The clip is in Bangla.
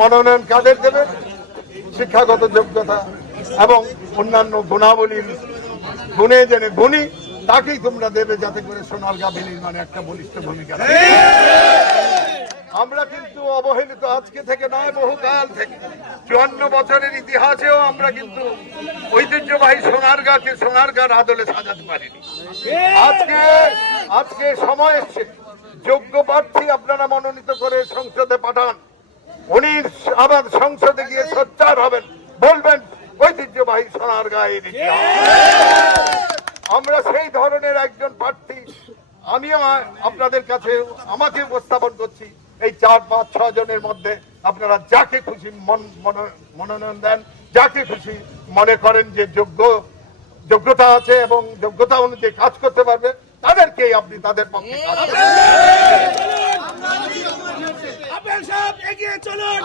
মনোনয়ন কাদের দেবে? শিক্ষাগত যোগ্যতা এবং অন্যান্য গুণাবলীর গুণে জেনে গুণী, তাকেই তোমরা দেবে যাতে করে সোনারগাঁ বিনির্মাণে একটা বলিষ্ঠ ভূমিকা আমরা কিন্তু অবহেলিত আজকে থেকে নয়, বহুকাল থেকে। চুয়ান্ন বছরের ইতিহাসেও আমরা কিন্তু ঐতিহ্যবাহী সোনারগাঁকে সোনারগাঁর আদলে সাজাতে পারিনি। আজকে আজকে সময় এসছে। যোগ্য প্রার্থী আপনারা পাঠান উনি আবার সংসদে গিয়ে সোচ্চার হবেন, বলবেন, ঐতিহ্যবাহী এর ইতিহাস। আমরা সেই ধরনের একজন প্রার্থী, আমিও আপনাদের কাছে আমাকে উপস্থাপন করছি, এই চার, পাঁচ ছ জনের মধ্যে আপনারা যাকে খুশি মন, মনো- মনোনয়ন দেন, যাকে খুশি মনে করেন যে যোগ্য, যোগ্যতা আছে এবং যোগ্যতা অনুযায়ী কাজ করতে পারবে, তাদেরকেই আপনি তাদের পক্ষে সাহেব এগিয়ে চলুন।